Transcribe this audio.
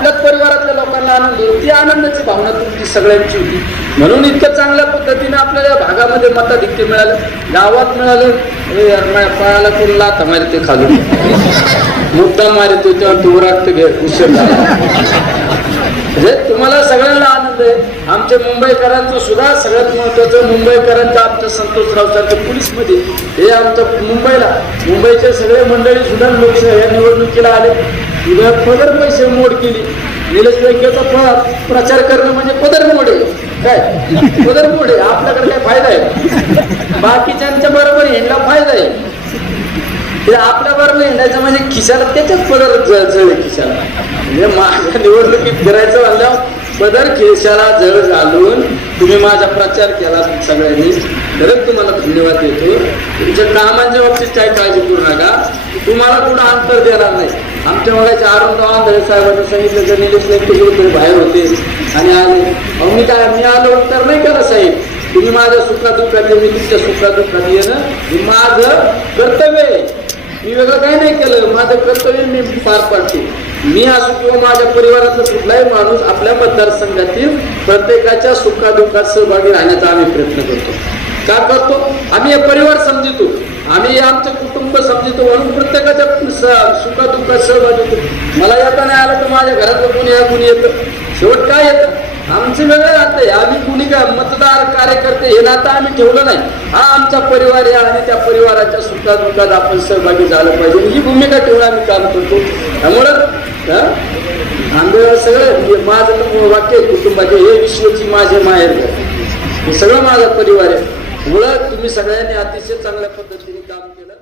आपल्याच परिवारातल्या लोकांना आनंद होईल ती आनंदाची भावना तुमची सगळ्यांची होती. म्हणून इतकं चांगल्या पद्धतीने आपल्या या भागामध्ये मताधिक्य मिळालं. गावात मिळालं अरे यार, माझ्या पायाला कोण लाथा खालून? मुद्दा मारतो तेव्हा तू रक्त घे उशीर झाला. म्हणजे तुम्हाला सगळ्यांना आनंद आहे आमच्या मुंबईकरांचं सुद्धा सगळ्यात महत्वाचं मुंबईकरांचं आमच्या संतोषराव सारखे पोलीसमध्ये. हे आमचं मुंबईला मुंबईचे सगळे मंडळी सुद्धा लोक या निवडणुकीला आले. उद्या पदर पैसे मोड केली. निलेश बँकेचा प्रचार करणं म्हणजे पदर मोड आहे. काय? पदर मोड आहे. आपल्याकडे काय फायदा आहे? बाकीच्यांच्या बरोबर हिंडला फायदा आहे. ते आपल्या बरोबर हिंडायचं म्हणजे खिशाला त्याच्याच पदर जळ जळ खिशाला. म्हणजे माझ्या निवडणुकीत फिरायचं म्हणल्यावर सदर केशाला जळ घालून तुम्ही माझा प्रचार केला सगळ्यांनी खरंच तुम्हाला धन्यवाद देतो. तुमच्या कामांच्या बाबतीत काही काळजी करू नका. तुम्हाला कुठं अंतर देणार नाही. आमच्या मगाच्या आरुणराव आंधळे साहेबांनी सांगितलं तर निलेश लंके बाहेर होते. आणि आले. अहो मी काय मी आलो उत्तर नाही केलं साहेब. तुम्ही माझ्या सुखादुःखात दुःखात मी तुमच्या सुखादुःखात येणं हे माझं कर्तव्य आहे. मी वेगळं काही नाही केलं. माझं कर्तव्य मी पार पाड मी असो किंवा माझ्या परिवारातला कुठलाही माणूस आपल्या मतदारसंघातील प्रत्येकाच्या सुखादुखात सहभागी राहण्याचा आम्ही प्रयत्न करतो. का करतो? आम्ही हे परिवार समजितो. आम्ही आमचं कुटुंब समजितो म्हणून प्रत्येकाच्या सुखादुखात सहभागी होतो. मला येता नाही आलं तर माझ्या घरातलं कोणी या कोणी येतं? शेवट काय येतं? आमचं वेगळं नातं आम्ही कुणी मतदार कार्यकर्ते हे नातं आम्ही ठेवलं नाही. हा आमचा परिवार आहे आणि त्या परिवाराच्या सुखादुःखात आपण सहभागी झालं पाहिजे. ही भूमिका ठेवून आम्ही काम करतो. त्यामुळं हा, सगळं म्हणजे माझं वाक्य कुटुंबाचे हे विश्वची माझे माहेर हे सगळं माझा परिवार आहे. मुळात तुम्ही सगळ्यांनी अतिशय चांगल्या पद्धतीने काम केलं.